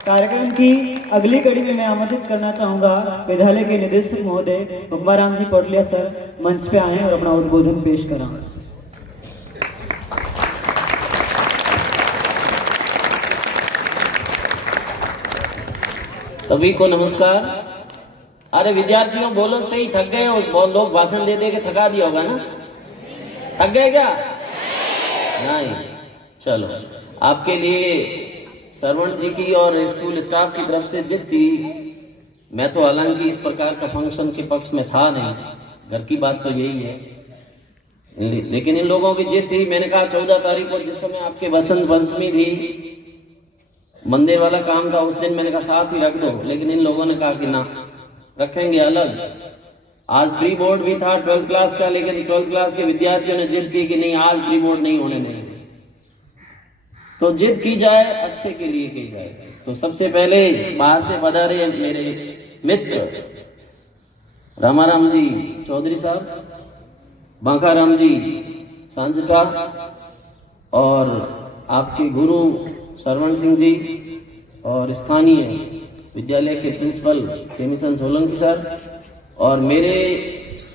कार्यक्रम की अगली कड़ी में मैं आमंत्रित करना चाहूंगा विद्यालय के निदेशक महोदय भगवाराम जी पटलिया सर मंच पे आए और अपना उद्बोधन पेश करें। सभी को नमस्कार। अरे विद्यार्थियों बोलो सही, थक गए हो? बहुत लोग भाषण दे दे के थका दिया होगा ना। थक गए क्या? नहीं, चलो आपके लिए श्रवण जी की और स्कूल स्टाफ की तरफ से जिद थी। मैं तो हालांकि इस प्रकार का फंक्शन के पक्ष में था नहीं, घर की बात तो यही है, लेकिन इन लोगों की जिद थी। मैंने कहा 14 तारीख को जिस समय आपके बसंत पंचमी थी, मंदिर वाला काम था, उस दिन मैंने कहा साथ ही रख दो, लेकिन इन लोगों ने कहा कि ना, रखेंगे अलग। आज प्री बोर्ड भी था 12th क्लास का, लेकिन 12th क्लास के विद्यार्थियों ने जिद की कि नहीं, आज प्री बोर्ड नहीं होने देंगे। तो जिद की जाए, अच्छे के लिए की जाए। तो सबसे पहले बाहर से पधारे मेरे मित्र रामाराम जी चौधरी साहब, बांकाराम जी सांझटा, और आपके गुरु श्रवण सिंह जी, और स्थानीय विद्यालय के प्रिंसिपल खेमीचंद सोलंकी सर, और मेरे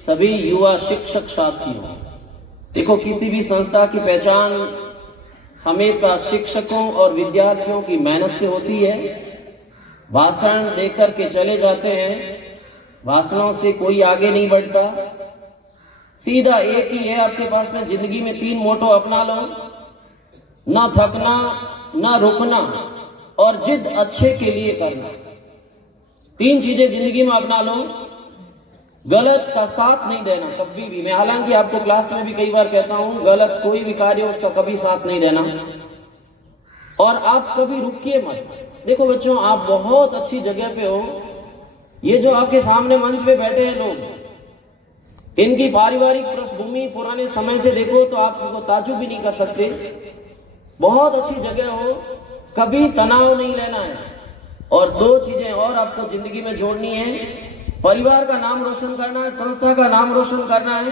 सभी युवा शिक्षक साथियों। देखो, किसी भी संस्था की पहचान हमेशा शिक्षकों और विद्यार्थियों की मेहनत से होती है। भाषण देकर के चले जाते हैं, भाषणों से कोई आगे नहीं बढ़ता। सीधा एक ही है आपके पास में जिंदगी में, 3 मोटो अपना लो, ना थकना, ना रुकना, और जिद अच्छे के लिए करना। 3 चीजें जिंदगी में अपना लो। गलत का साथ नहीं देना कभी भी। मैं हालांकि आपको क्लास में भी कई बार कहता हूं, गलत कोई भी कार्य हो उसका कभी साथ नहीं देना, और आप कभी रुकिए मत। देखो बच्चों, आप बहुत अच्छी जगह पे हो। ये जो आपके सामने मंच पे बैठे हैं लोग, इनकी पारिवारिक पृष्ठभूमि पुराने समय से देखो तो आप इनको ताज्जुब भी नहीं कर सकते। बहुत अच्छी जगह हो, कभी तनाव नहीं लेना है। और 2 चीजें और आपको जिंदगी में जोड़नी है। परिवार का नाम रोशन करना है, संस्था का नाम रोशन करना है,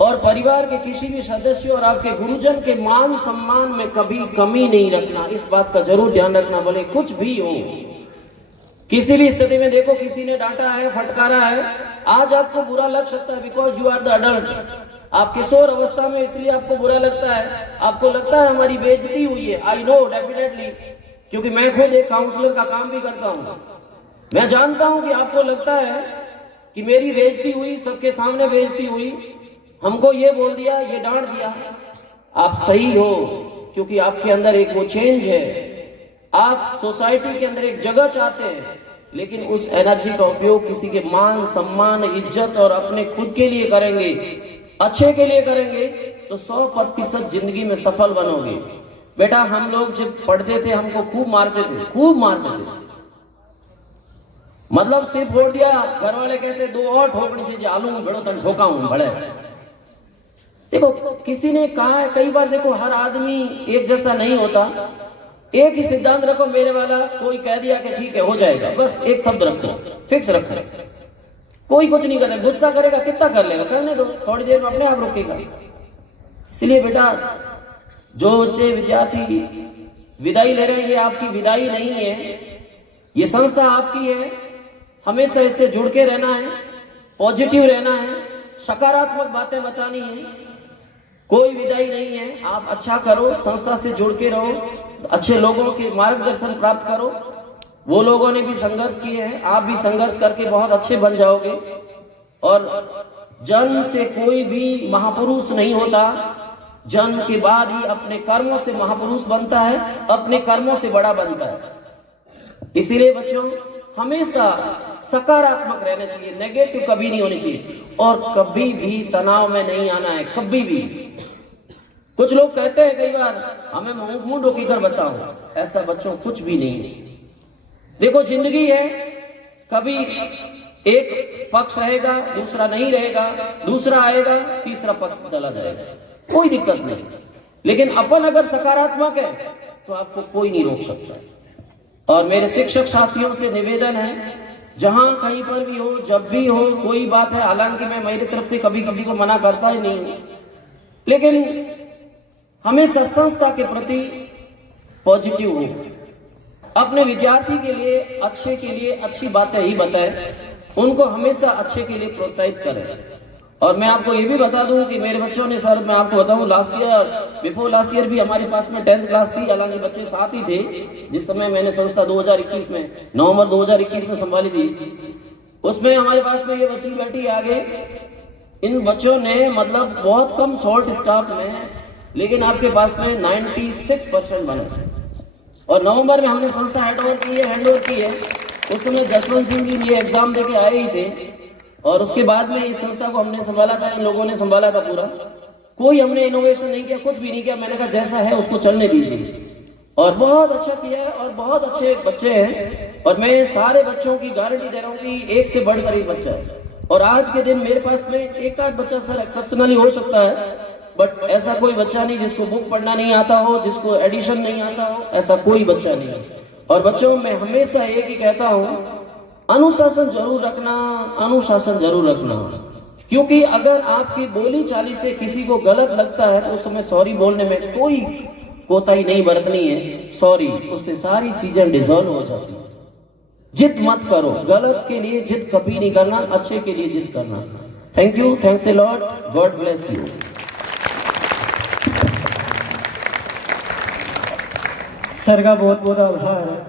और परिवार के किसी भी सदस्य और आपके गुरुजन के मान सम्मान में कभी कमी नहीं रखना। इस बात का जरूर ध्यान रखना, भले कुछ भी हो, किसी भी स्थिति में। देखो, किसी ने डांटा है, फटकारा है, आज आपको बुरा लग सकता है, because you are the adult. आप किशोर अवस्था में, इसलिए आपको बुरा लगता है। आपको लगता है हमारी बेइज्जती हुई है। आई नो डेफिनेटली, क्योंकि मैं खुद एक काउंसलर का काम भी करता हूं। मैं जानता हूं कि आपको लगता है कि मेरी बेइज्जती हुई, सबके सामने बेइज्जती हुई, हमको ये बोल दिया, ये डांट दिया। आप सही हो, क्योंकि आपके अंदर एक वो चेंज है। आप सोसाइटी के अंदर एक जगह चाहते हैं, लेकिन उस एनर्जी का उपयोग किसी के मान सम्मान, इज्जत और अपने खुद के लिए करेंगे, अच्छे के लिए करेंगे, तो 100% जिंदगी में सफल बनोगे। बेटा, हम लोग जब पढ़ते थे हमको खूब मारते थे, खूब मारते थे। मतलब सिर्फ फोड़ दिया, घर वाले कहते 2 और ठोकनी चाहिए, आलू में बड़ो तन ठोका हूं बड़े। देखो, किसी ने कहा है कई बार, देखो हर आदमी एक जैसा नहीं होता। एक ही सिद्धांत रखो मेरे वाला, कोई कह दिया कि ठीक है हो जाएगा, बस एक शब्द रखो, फिक्स रखो। कोई कुछ नहीं करेगा, गुस्सा करेगा, कितना कर लेगा, करने दो, थोड़ी देर में अपने आप रुकेगा। इसलिए बेटा, जो बच्चे विद्यार्थी विदाई ले रहे हैं, ये आपकी विदाई नहीं है, ये संस्था आपकी है। हमेशा इससे जुड़ के रहना है, पॉजिटिव रहना है, सकारात्मक बातें बतानी है। कोई विदाई नहीं है। आप अच्छा करो, संस्था से जुड़ के रहो, अच्छे लोगों के मार्गदर्शन प्राप्त करो। वो लोगों ने भी संघर्ष किए हैं, आप भी संघर्ष करके बहुत अच्छे बन जाओगे। और जन्म से कोई भी महापुरुष नहीं होता, जन्म के बाद ही अपने कर्मों से महापुरुष बनता है, अपने कर्मों से बड़ा बनता है। इसीलिए बच्चों, हमेशा सकारात्मक रहना चाहिए, नेगेटिव कभी नहीं होनी चाहिए, और कभी भी तनाव में नहीं आना है, कभी भी। कुछ लोग कहते हैं कई बार, हमें मुंह ढोकी कर बताओ, ऐसा बच्चों कुछ भी नहीं। देखो, जिंदगी है, कभी एक पक्ष रहेगा, दूसरा नहीं रहेगा, दूसरा आएगा, तीसरा पक्ष चला जाएगा, कोई दिक्कत नहीं। लेकिन अपन अगर सकारात्मक है तो आपको कोई नहीं रोक सकता। और मेरे शिक्षक साथियों से निवेदन है, जहां कहीं पर भी हो, जब भी हो, कोई बात है, हालांकि मैं मेरी तरफ से कभी किसी को मना करता ही नहीं हूं, लेकिन हमेशा संस्था के प्रति पॉजिटिव हो। अपने विद्यार्थी के लिए अच्छी बातें ही बताएं, उनको हमेशा अच्छे के लिए प्रोत्साहित करें। और मैं आपको ये भी बता दूं कि मेरे बच्चों ने, सर मैं आपको बताऊं, बिफोर लास्ट ईयर भी हमारे पास में 10th क्लास थी, हालांकि बच्चे साथ ही थे जिस समय मैंने संस्था 2021 में नवंबर 2021 में संभाली थी। उसमें हमारे पास में ये बच्ची बैठी आगे, इन बच्चों ने मतलब बहुत कम शॉर्ट स्टाफ में, लेकिन आपके पास में 96% बने। और नवंबर में हमने संस्था हैंडओवर की है। उस समय जसवंत सिंह जी ये एग्जाम देके आए ही थे, और उसके बाद में इस संस्था को हमने संभाला था, इन लोगों ने संभाला था पूरा। कोई हमने इनोवेशन नहीं किया, कुछ भी नहीं किया। मैंने कहा जैसा है उसको चलने दीजिए, और बहुत अच्छा किया है, और बहुत अच्छे बच्चे हैं। और मैं सारे बच्चों की गारंटी दे रहा हूँ कि एक से बढ़कर एक बच्चा है। और आज के दिन मेरे पास में एक आध बच्चा सर एक्सेप्शनली हो सकता है, बट ऐसा कोई बच्चा नहीं जिसको बुक पढ़ना नहीं आता हो, जिसको एडिशन नहीं आता हो, ऐसा कोई बच्चा नहीं है। और बच्चों में हमेशा एक ही कहता हूँ, अनुशासन जरूर रखना। क्योंकि अगर आपकी बोली चाली से किसी को गलत लगता है तो उस समय सॉरी बोलने में कोई कोताही नहीं बरतनी है। सॉरी, उससे सारी चीजें डिसॉल्व हो जाती है। जिद मत करो, गलत के लिए जिद कभी नहीं करना, अच्छे के लिए जिद करना। Thank you, thanks a lot, God bless you. Sir का बहुत बहुत आभार।